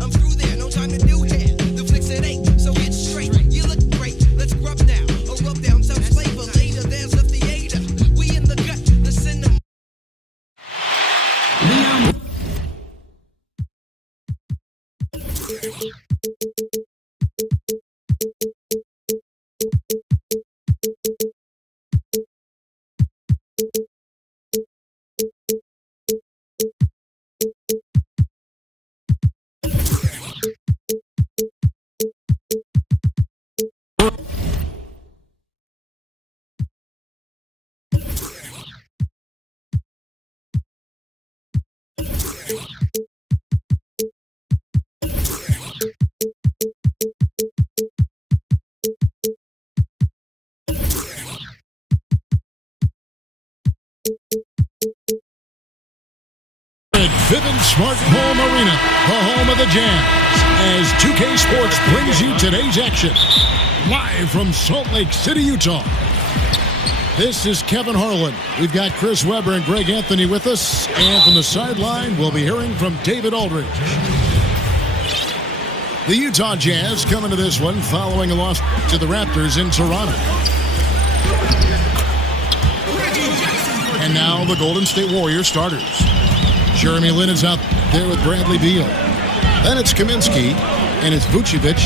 I'm through there, no time to do hair. The flicks it ain't, so get straight. You look great, let's grub now. Or rub down some flavor later. There's a theater. We in the gut, the cinema. Vivint Smart Home Arena, the home of the Jazz, as 2K Sports brings you today's action. Live from Salt Lake City, Utah. This is Kevin Harlan. We've got Chris Webber and Greg Anthony with us. And from the sideline, we'll be hearing from David Aldridge. The Utah Jazz coming to this one following a loss to the Raptors in Toronto. And now the Golden State Warriors starters. Jeremy Lin is out there with Bradley Beal. Then it's Kaminsky, and it's Vucevic,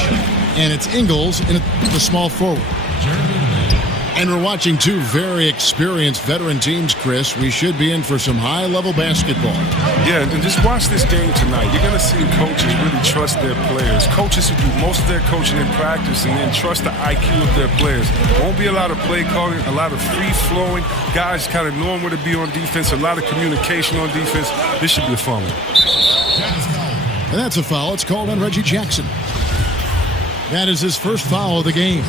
and it's Ingles, and it's the small forward. And we're watching two very experienced veteran teams, Chris. We should be in for some high-level basketball. Yeah, and just watch this game tonight. You're going to see coaches really trust their players. Coaches who do most of their coaching in practice and then trust the IQ of their players. Won't be a lot of play calling, a lot of free-flowing. Guys kind of knowing where to be on defense, a lot of communication on defense. This should be a fun one. And that's a foul. It's called on Reggie Jackson. That is his first foul of the game.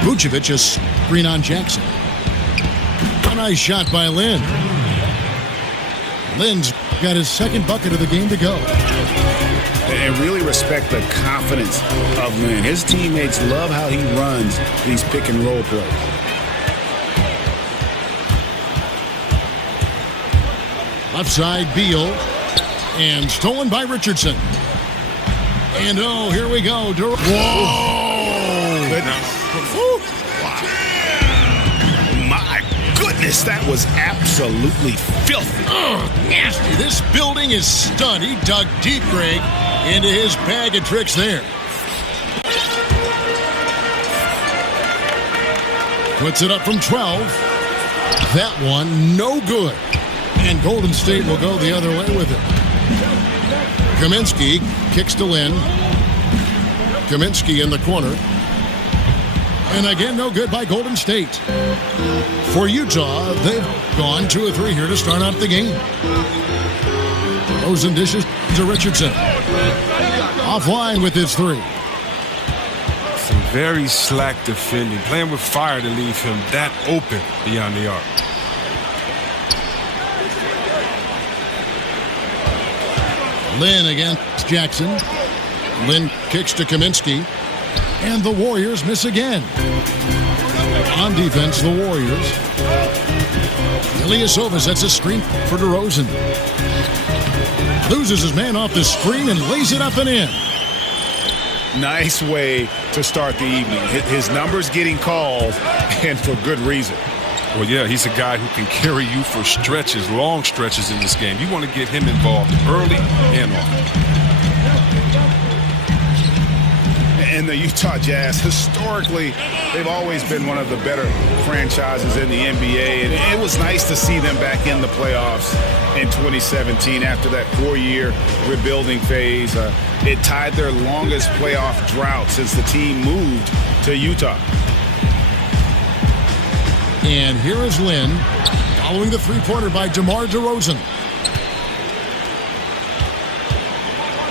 Vucevic, a screen on Jackson. A nice shot by Lin. Lin's got his second bucket of the game to go. And really respect the confidence of Lin. His teammates love how he runs these pick and roll plays. Left side, Beal. And stolen by Richardson. And oh, here we go. Whoa! Goodness. My goodness, that was absolutely filthy. Nasty. This building is stunned. He dug deep, Greg, into his bag of tricks there. Puts it up from 12. That one, no good. And Golden State will go the other way with it. Kaminsky kicks to Lin. Kaminsky in the corner. And again, no good by Golden State. For Utah, they've gone 2 of 3 here to start out the game. Rosen dishes to Richardson. Offline with his 3. Some very slack defending. Playing with fire to leave him that open beyond the arc. Lin against Jackson. Lin kicks to Kaminsky. And the Warriors miss again. On defense, the Warriors. Ilyasova sets a screen for DeRozan. Loses his man off the screen and lays it up and in. Nice way to start the evening. His numbers getting called, and for good reason. Well, yeah, he's a guy who can carry you for stretches, long stretches in this game. You want to get him involved early and often. And the Utah Jazz, historically, they've always been one of the better franchises in the NBA. And it was nice to see them back in the playoffs in 2017 after that 4-year rebuilding phase. It tied their longest playoff drought since the team moved to Utah. And here is Lin, following the three-pointer by DeMar DeRozan.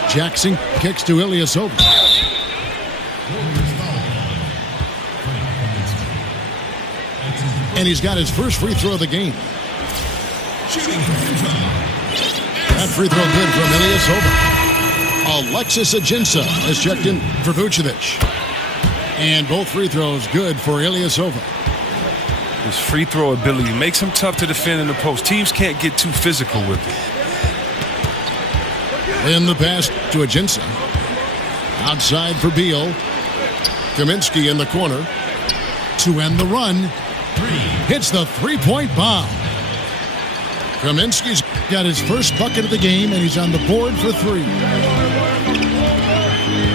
Jackson kicks to Ilyasova. And he's got his first free throw of the game. That free throw good from Ilyasova. Alexis Ajinça has checked in for Vucevic. And both free throws good for Ilyasova. His free throw ability makes him tough to defend in the post. Teams can't get too physical with it. In the pass to Ajinça. Outside for Beal. Kaminsky in the corner. To end the run. Hits the three-point bomb. Kaminsky's got his first bucket of the game, and he's on the board for three.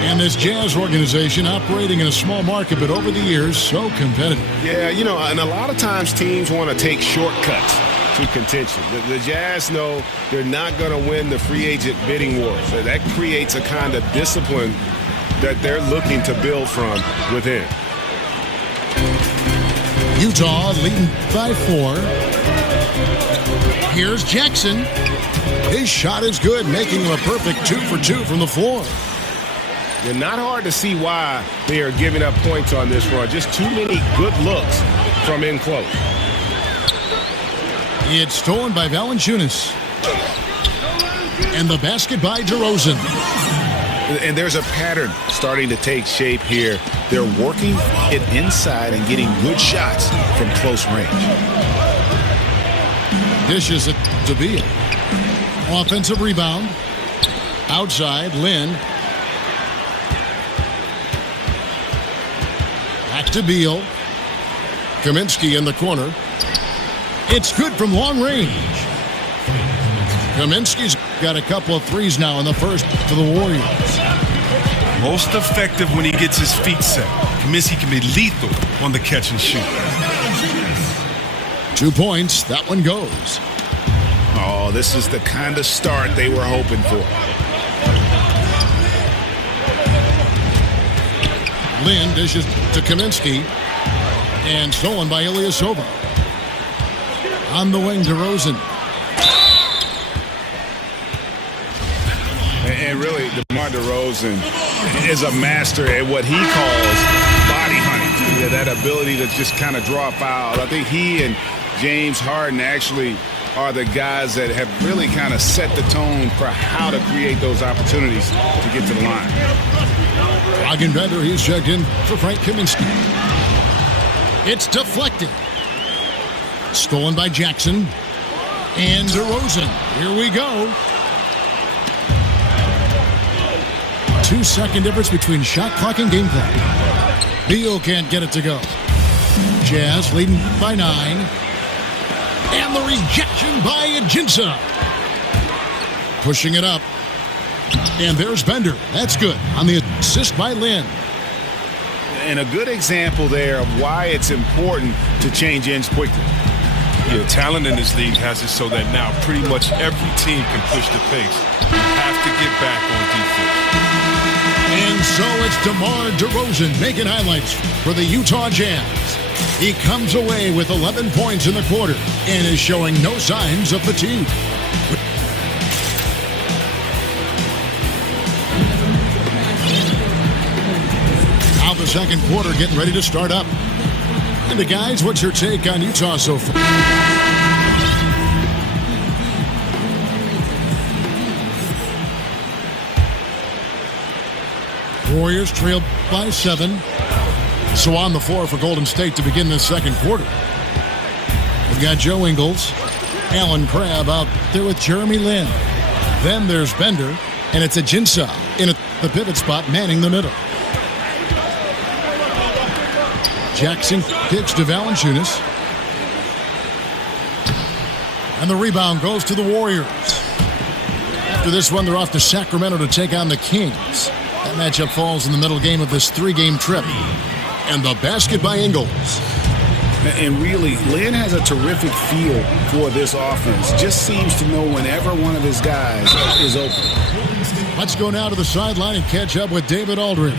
And this Jazz organization operating in a small market, but over the years, so competitive. Yeah, you know, and a lot of times teams want to take shortcuts to contention. The Jazz know they're not going to win the free agent bidding wars. So that creates a kind of discipline that they're looking to build from within. Utah leading by 4. Here's Jackson. His shot is good, making him a perfect 2 for 2 from the floor. It's not hard to see why they are giving up points on this run. Just too many good looks from in close. It's stolen by Valanciunas. And the basket by DeRozan. And there's a pattern starting to take shape here. They're working it inside and getting good shots from close range. Dishes it to Beal. Offensive rebound. Outside, Lin. Back to Beal. Kaminsky in the corner. It's good from long range. Kaminsky's got a couple of threes now in the first for the Warriors. Most effective when he gets his feet set. Kaminsky can be lethal on the catch and shoot. 2 points. That one goes. Oh, this is the kind of start they were hoping for. Lin dishes to Kaminsky. And stolen by Ilyasova. On the wing, DeRozan. And really, DeMar DeRozan is a master at what he calls body hunting. Yeah, that ability to just kind of draw a foul. I think he and James Harden actually are the guys that have really kind of set the tone for how to create those opportunities to get to the line. Bender, he's checked in for Frank Kaminsky. It's deflected. Stolen by Jackson. And DeRozan. Here we go. 2-second difference between shot clock and game clock. Beal can't get it to go. Jazz leading by 9. And the rejection by Ajinça. Pushing it up. And there's Bender. That's good. On the assist by Lin. And a good example there of why it's important to change ends quickly. Yeah, talent in this league has it so that now pretty much every team can push the pace. You have to get back on defense. And so it's DeMar DeRozan making highlights for the Utah Jazz. He comes away with 11 points in the quarter and is showing no signs of fatigue. Now the second quarter getting ready to start up. And the guys, what's your take on Utah so far? Warriors trailed by 7. So on the floor for Golden State to begin this second quarter. We've got Joe Ingles, Alan Crabb out there with Jeremy Lin. Then there's Bender, and it's Ajinça in the pivot spot manning the middle. Jackson kicks to Valanciunas. And the rebound goes to the Warriors. After this one, they're off to Sacramento to take on the Kings. That matchup falls in the middle game of this 3-game trip. And the basket by Ingles. And really, Lin has a terrific feel for this offense. Just seems to know whenever one of his guys is open. Let's go now to the sideline and catch up with David Aldridge.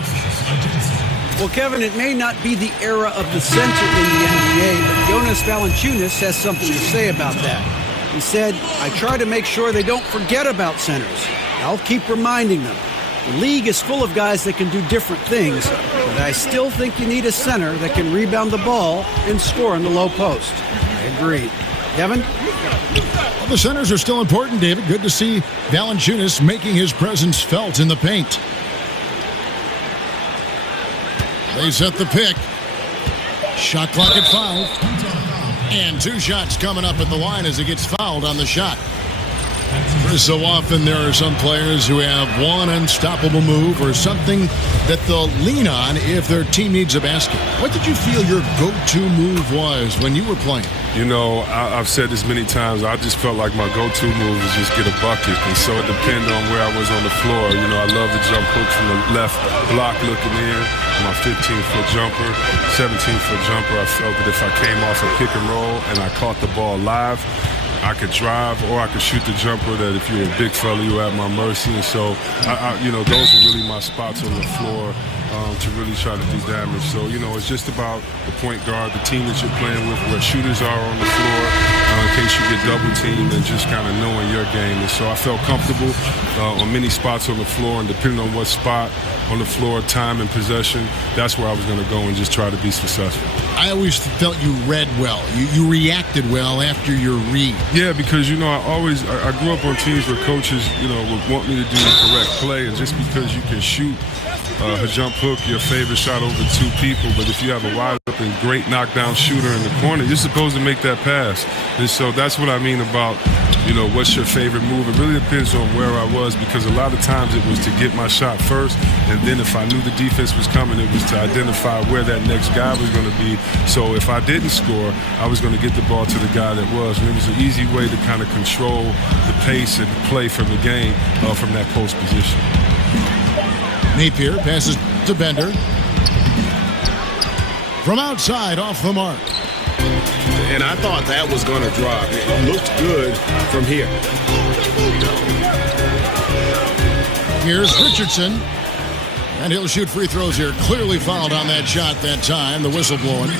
Well, Kevin, it may not be the era of the center in the NBA, but Jonas Valanciunas has something to say about that. He said, I try to make sure they don't forget about centers. I'll keep reminding them. The league is full of guys that can do different things, but I still think you need a center that can rebound the ball and score in the low post. I agree. Kevin? Well, the centers are still important, David. Good to see Valanciunas making his presence felt in the paint. They set the pick. Shot clock at 5. And 2 shots coming up at the line as he gets fouled on the shot. So often there are some players who have one unstoppable move or something that they'll lean on if their team needs a basket. What did you feel your go-to move was when you were playing? You know, I've said this many times. I just felt like my go-to move was just get a bucket. And so it depended on where I was on the floor. You know, I love the jump hook from the left block looking in. My 15-foot jumper, 17-foot jumper. I felt that if I came off a pick and roll and I caught the ball live, I could drive or I could shoot the jumper that if you're a big fella, you're at my mercy. And so, you know, those are really my spots on the floor to really try to do damage. So, you know, it's just about the point guard, the team that you're playing with, where shooters are on the floor, in case you get double teamed, and just kind of knowing your game. And so I felt comfortable on many spots on the floor, and depending on what spot on the floor, time and possession, that's where I was going to go and just try to be successful. I always felt you read well. You reacted well after your read. Yeah, because, you know, I grew up on teams where coaches, you know, would want me to do the correct play, and just because you can shoot a jump hook, your favorite shot over 2 people, but if you have a wide open, great knockdown shooter in the corner, you're supposed to make that pass. And so that's what I mean about, you know, what's your favorite move. It really depends on where I was, because a lot of times it was to get my shot first, and then if I knew the defense was coming, it was to identify where that next guy was going to be. So if I didn't score, I was going to get the ball to the guy that was. And it was an easy way to kind of control the pace and play from the game from that post position. Napier passes to Bender. From outside, off the mark. And I thought that was going to drop. It looked good from here. Here's Richardson. And he'll shoot free throws here. Clearly fouled on that shot that time. The whistle blowing.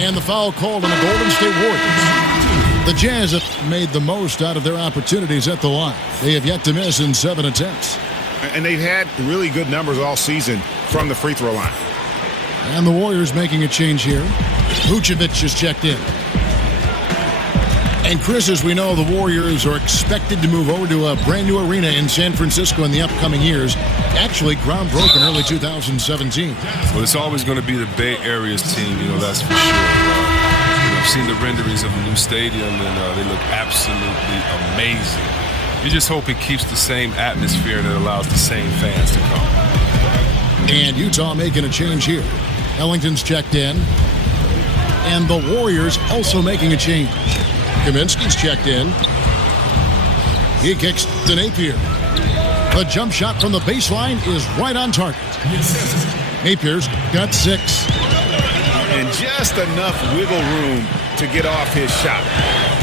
And the foul called on the Golden State Warriors. The Jazz have made the most out of their opportunities at the line. They have yet to miss in 7 attempts. And they've had really good numbers all season from the free throw line. And the Warriors making a change here. Vucevic is checked in. And Chris, as we know, the Warriors are expected to move over to a brand new arena in San Francisco in the upcoming years. Actually, groundbroken early 2017. Well, it's always going to be the Bay Area's team, you know, that's for sure. I've seen the renderings of the new stadium, and they look absolutely amazing. You just hope it keeps the same atmosphere and it allows the same fans to come. And Utah making a change here. Ellington's checked in. And the Warriors also making a change. Kaminsky's checked in. He kicks to Napier. The jump shot from the baseline is right on target. Napier's got 6. And just enough wiggle room to get off his shot.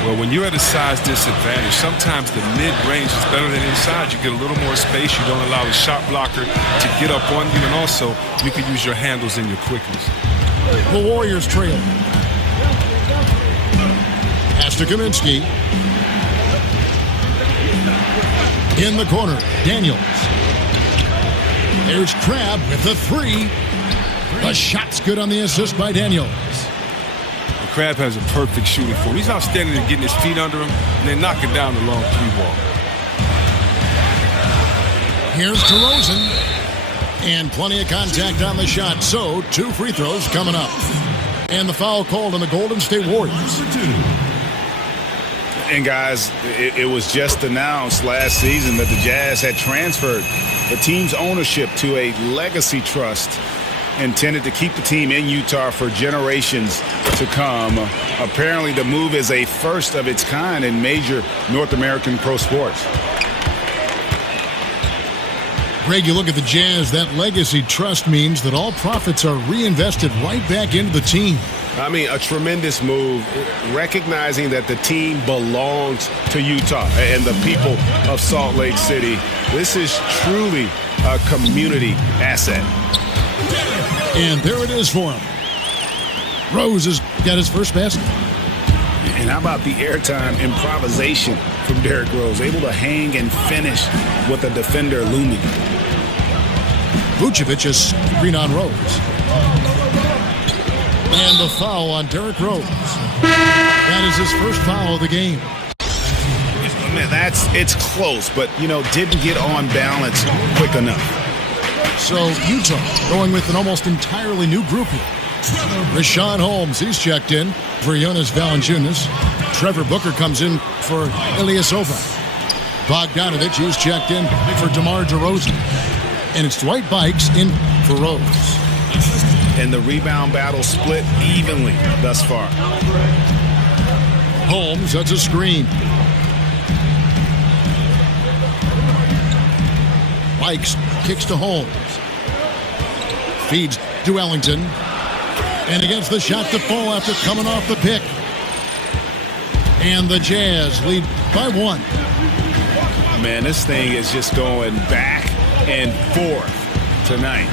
Well, when you're at a size disadvantage, sometimes the mid-range is better than inside. You get a little more space. You don't allow the shot blocker to get up on you. And also, you can use your handles and your quickness. The Warriors trail. Pass to Kaminsky. In the corner, Daniels. There's Crabbe with the 3. The shot's good on the assist by Daniels. Crabbe has a perfect shooting form. He's outstanding at getting his feet under him and then knocking down the long 3-ball. Here's DeRozan. And plenty of contact on the shot. So, 2 free throws coming up. And the foul called on the Golden State Warriors. And guys, it was just announced last season that the Jazz had transferred the team's ownership to a legacy trust intended to keep the team in Utah for generations to come. Apparently, the move is a first of its kind in major North American pro sports. Greg, you look at the Jazz, that legacy trust means that all profits are reinvested right back into the team. I mean, a tremendous move, recognizing that the team belongs to Utah and the people of Salt Lake City. This is truly a community asset. And there it is for him. Rose has got his first basket. And how about the airtime improvisation from Derrick Rose, able to hang and finish with a defender looming. Vucevic is screen on Rose. And the foul on Derrick Rose. That is his first foul of the game. Man, it's close, but, didn't get on balance quick enough. So Utah going with an almost entirely new group here. Rashawn Holmes, he's checked in for Jonas Valanciunas. Trevor Booker comes in for Ilyasova. Bogdanovich, he's checked in for DeMar DeRozan. And it's Dwight Bikes in for Rose. And the rebound battle split evenly thus far. Holmes, that's a screen. Bikes kicks to Holmes. Feeds to Ellington. And against the shot to fall after coming off the pick. And the Jazz lead by 1. Man, this thing is just going back and forth tonight.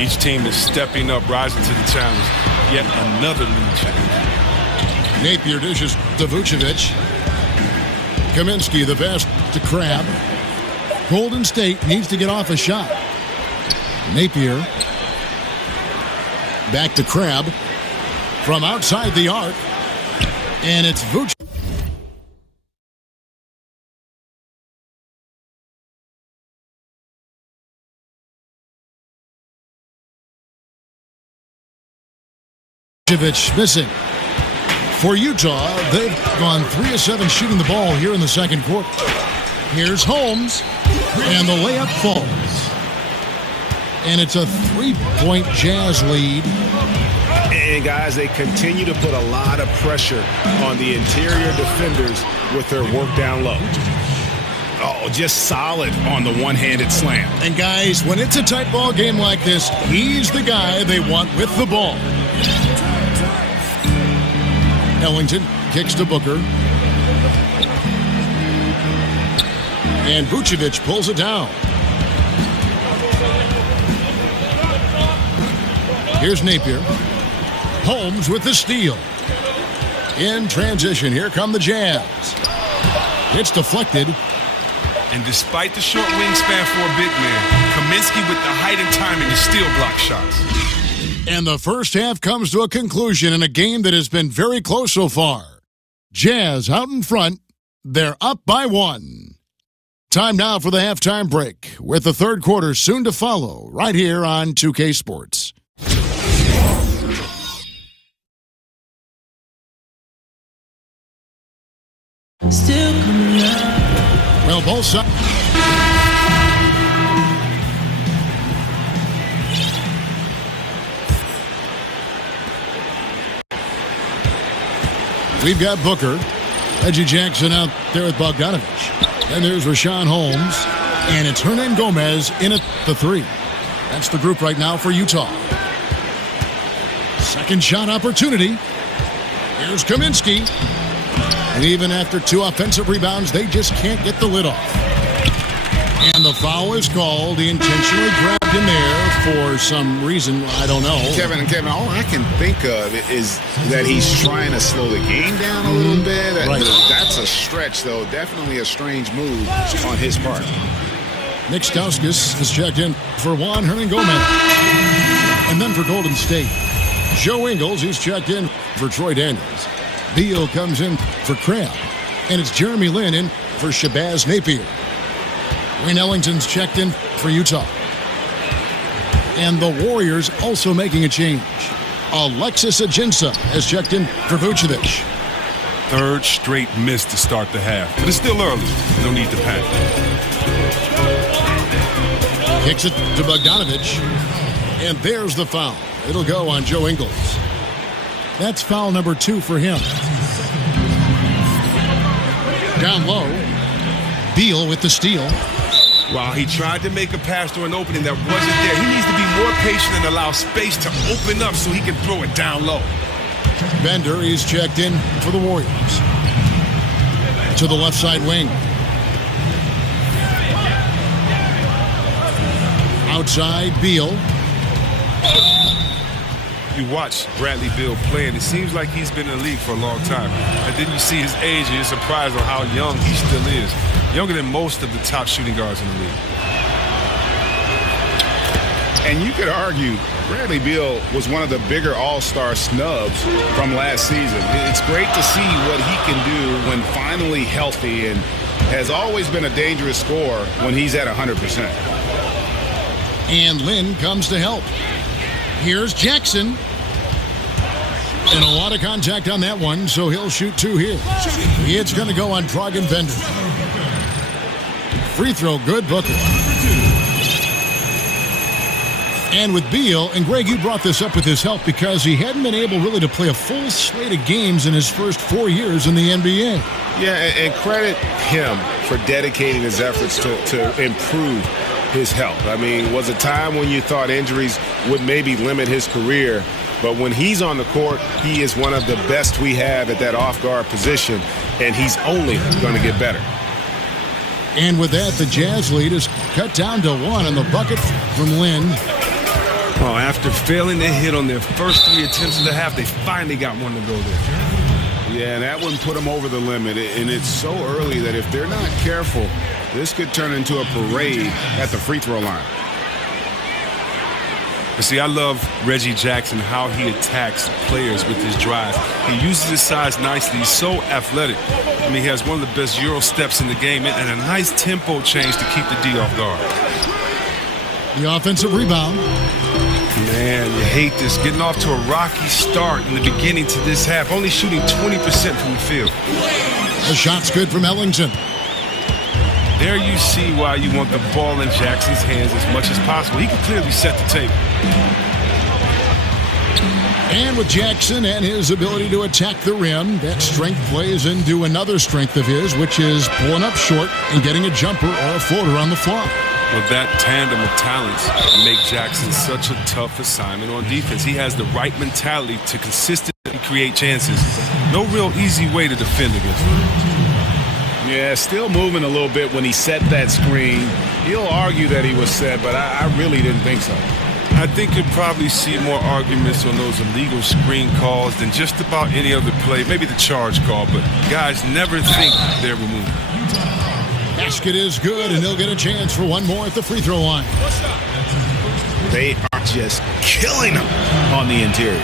Each team is stepping up, rising to the challenge. Yet another lead change. Napier dishes to Vucevic. Kaminsky, the pass to Crabbe. Golden State needs to get off a shot. Napier. Back to Crabbe. From outside the arc. And it's Vucevic. Missing. For Utah, they've gone 3 of 7 shooting the ball here in the second quarter. Here's Holmes, and the layup falls. And it's a 3-point Jazz lead. And guys, they continue to put a lot of pressure on the interior defenders with their work down low. Oh, just solid on the one-handed slam. And guys, when it's a tight ball game like this, he's the guy they want with the ball. Ellington kicks to Booker. And Vucevic pulls it down. Here's Napier. Holmes with the steal. In transition, here come the Jazz. It's deflected. And despite the short wingspan for a big man, Kaminsky with the height and timing is still block shots. And the first half comes to a conclusion in a game that has been very close so far. Jazz out in front. They're up by 1. Time now for the halftime break, with the third quarter soon to follow, right here on 2K Sports. Still coming up. Well, both sides. We've got Booker. Reggie Jackson out there with Bogdanovich. And there's Rashawn Holmes. And it's Hernan Gomez in at the 3. That's the group right now for Utah. Second shot opportunity. Here's Kaminsky. And even after 2 offensive rebounds, they just can't get the lid off. And the foul is called. He intentionally grabbed him there for some reason. I don't know. Kevin, all I can think of is that he's trying to slow the game down a little bit. Right. That's a stretch, though. Definitely a strange move on his part. Nick Stauskas is checked in for Juan Hernangomez. And then for Golden State, Joe Ingles, he's checked in for Troy Daniels. Beal comes in for Crabbe. And it's Jeremy Lin in for Shabazz Napier. Wayne Ellington's checked in for Utah. And the Warriors also making a change. Alexis Ajinça has checked in for Vucevic. Third straight miss to start the half. But it's still early. No need to panic. Kicks it to Bogdanovich. And there's the foul. It'll go on Joe Ingles. That's foul number 2 for him. Down low. Beal with the steal. While he tried to make a pass to an opening that wasn't there, he needs to be more patient and allow space to open up so he can throw it down low. Bender is checked in for the Warriors. To the left side wing. Outside, Beal. You watch Bradley Beal play, and it seems like he's been in the league for a long time. And then you see his age, and you're surprised on how young he still is. Younger than most of the top shooting guards in the league. And you could argue Bradley Beal was one of the bigger all-star snubs from last season. It's great to see what he can do when finally healthy, and has always been a dangerous scorer when he's at 100%. And Lin comes to help. Here's Jackson. And a lot of contact on that one, so he'll shoot 2 here. It's going to go on Pragan Bender. Free throw, good, Booker. And with Beal, and Greg, you brought this up with his help because he hadn't been able really to play a full slate of games in his first 4 years in the NBA. Yeah, and credit him for dedicating his efforts to improve his health. I mean, was a time when you thought injuries would maybe limit his career, but when he's on the court, he is one of the best we have at that off-guard position, and he's only going to get better. And with that, the Jazz lead is cut down to 1 on the bucket from Lynn. Oh, after failing to hit on their first 3 attempts of the half, they finally got one to go there. Yeah, and that one put them over the limit, and it's so early that if they're not careful, this could turn into a parade at the free throw line. But see, I love Reggie Jackson, how he attacks players with his drive. He uses his size nicely. He's so athletic. I mean, he has one of the best Euro steps in the game and a nice tempo change to keep the D off guard. The offensive rebound. Man, you hate this. Getting off to a rocky start in the beginning to this half. Only shooting 20% from the field. The shot's good from Ellington. There you see why you want the ball in Jackson's hands as much as possible. He can clearly set the table. And with Jackson and his ability to attack the rim, that strength plays into another strength of his, which is pulling up short and getting a jumper or a floater on the fly. Well, that tandem of talents make Jackson such a tough assignment on defense. He has the right mentality to consistently create chances. No real easy way to defend against him. Yeah, still moving a little bit when he set that screen. He'll argue that he was set, but I really didn't think so. I think you'd probably see more arguments on those illegal screen calls than just about any other play. Maybe the charge call, but guys never think they're removed. Basket is good, and he'll get a chance for one more at the free throw line. They are just killing him on the interior.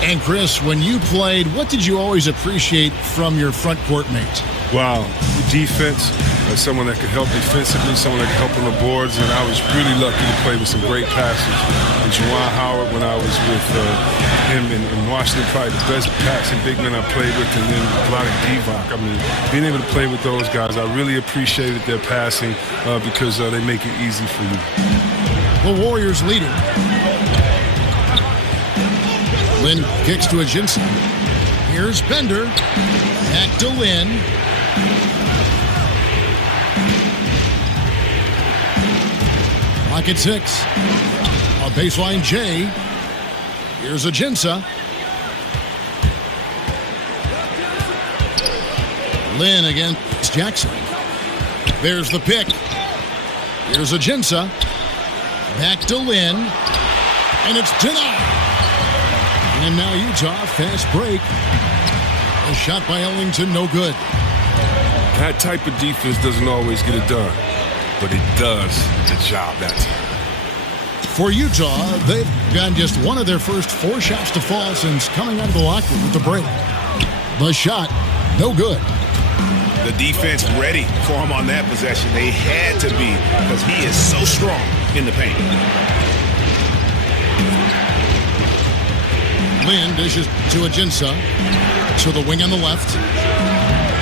And Chris, when you played, what did you always appreciate from your front court mates? Wow, defense, someone that could help defensively, someone that could help on the boards, and I was really lucky to play with some great passers. And Juwan Howard, when I was with him in Washington, probably the best passing big man I played with, and then Vlade Divac. I mean, being able to play with those guys, I really appreciated their passing because they make it easy for you. The Warriors leading. Lynn kicks to Ajinski. Here's Bender. Back to Lynn. Pocket 6. A baseline J. Here's Ajinski. Lynn against Jackson. There's the pick. Here's Ajinski. Back to Lynn. And it's denied. And now Utah, fast break. A shot by Ellington, no good. That type of defense doesn't always get it done, but it does the job that time. For Utah, they've gotten just one of their first 4 shots to fall since coming out of the locker room with the break. The shot, no good. The defense ready for him on that possession. They had to be because he is so strong in the paint. Lynn dishes to Ajinski. To the wing on the left.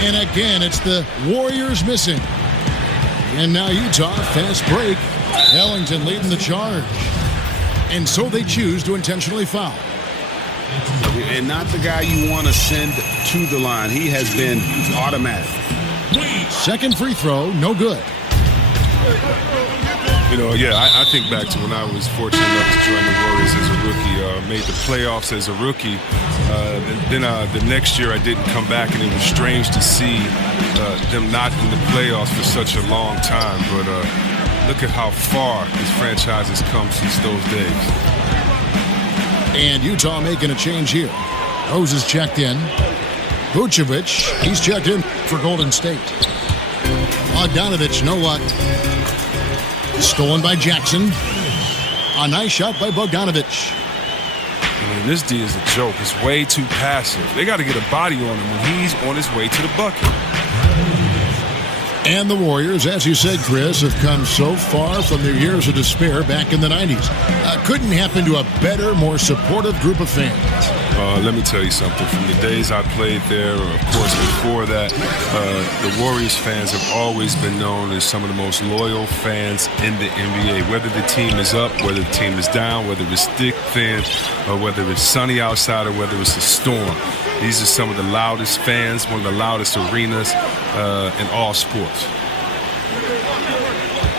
And again, it's the Warriors missing. And now Utah, fast break. Ellington leading the charge. And so they choose to intentionally foul. And not the guy you want to send to the line. He has been automatic. Second free throw, no good. You know, yeah, I think back to when I was fortunate enough to join the Warriors as a rookie, made the playoffs as a rookie. Then the next year I didn't come back, and it was strange to see them not in the playoffs for such a long time. But look at how far this franchise has come since those days. And Utah making a change here. Rose is checked in. Vucevic, he's checked in for Golden State. Bogdanovich, no luck. Stolen by Jackson. A nice shot by Bogdanovich. I mean, this D is a joke. It's way too passive. They got to get a body on him when he's on his way to the bucket. And the Warriors, as you said, Chris, have come so far from their years of despair back in the 90s. Couldn't happen to a better, more supportive group of fans. Let me tell you something. From the days I played there, or of course before that, the Warriors fans have always been known as some of the most loyal fans in the NBA. Whether the team is up, whether the team is down, whether it's thick, thin, or whether it's sunny outside, or whether it's a storm. These are some of the loudest fans, one of the loudest arenas in all sports.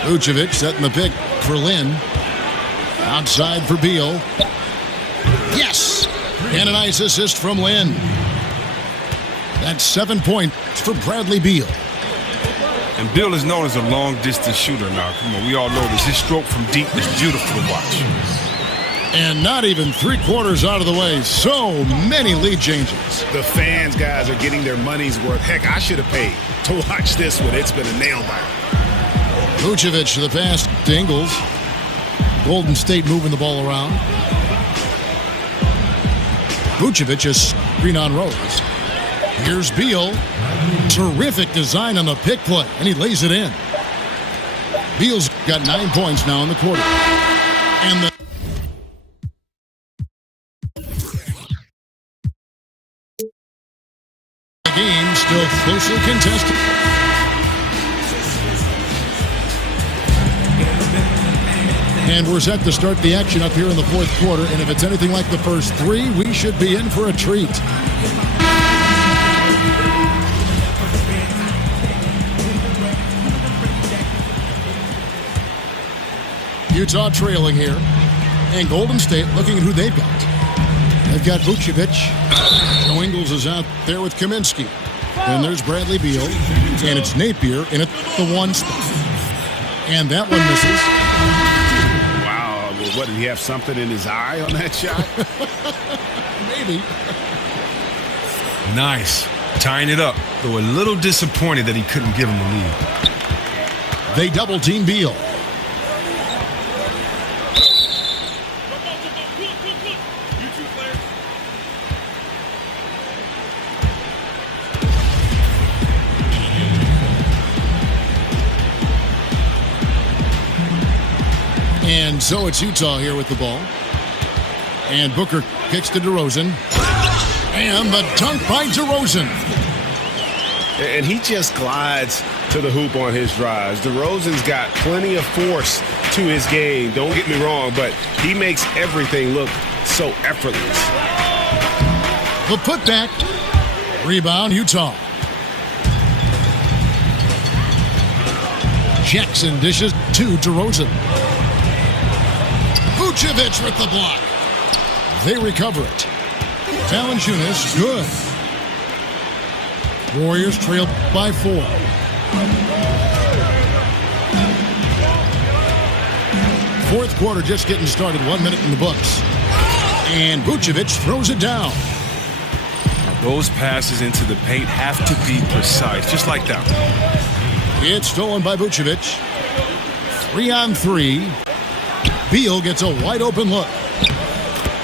Vucevic setting the pick for Lin. Outside for Beal. Yes! And a nice assist from Lin. That's 7 points for Bradley Beal. And Beal is known as a long-distance shooter now. Come on, we all know this. His stroke from deep is beautiful to watch. And not even 3/4 out of the way. So many lead changes. The fans, guys, are getting their money's worth. Heck, I should have paid to watch this one. It's been a nail-biter. Vucevic to the pass to Ingles. Golden State moving the ball around. Vucevic is screen on Rose. Here's Beal. Terrific design on the pick play, and he lays it in. Beal's got 9 points now in the quarter. And the game still closely contested. And we're set to start the action up here in the fourth quarter. And if it's anything like the first three, we should be in for a treat. Utah trailing here. And Golden State looking at who they've got. They've got Vucevic. Joe Ingles is out there with Kaminsky. And there's Bradley Beal. And it's Napier in at the 1 spot. And that one misses. What, did he have something in his eye on that shot? Maybe. Nice. Tying it up. Though a little disappointed that he couldn't give him the lead. They double team Beal. And so it's Utah here with the ball. And Booker kicks to DeRozan. And the dunk by DeRozan. And he just glides to the hoop on his drives. DeRozan's got plenty of force to his game. Don't get me wrong, but he makes everything look so effortless. The putback. Rebound, Utah. Jackson dishes to DeRozan. Vucevic with the block. They recover it. Valanciunas, good. Warriors trail by 4. Fourth quarter just getting started. 1 minute in the books. And Vucevic throws it down. Those passes into the paint have to be precise, just like that one. It's stolen by Vucevic. 3-on-3. Beal gets a wide open look.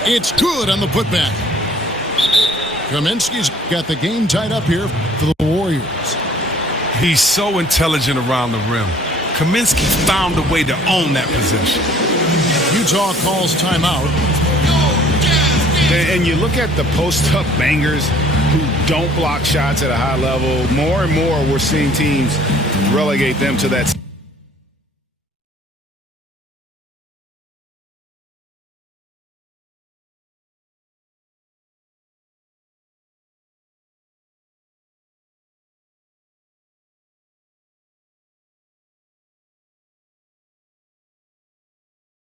It's good on the putback. Kaminsky's got the game tied up here for the Warriors. He's so intelligent around the rim. Kaminsky found a way to own that possession. Utah calls timeout. And you look at the post-up bangers who don't block shots at a high level. More and more we're seeing teams relegate them to that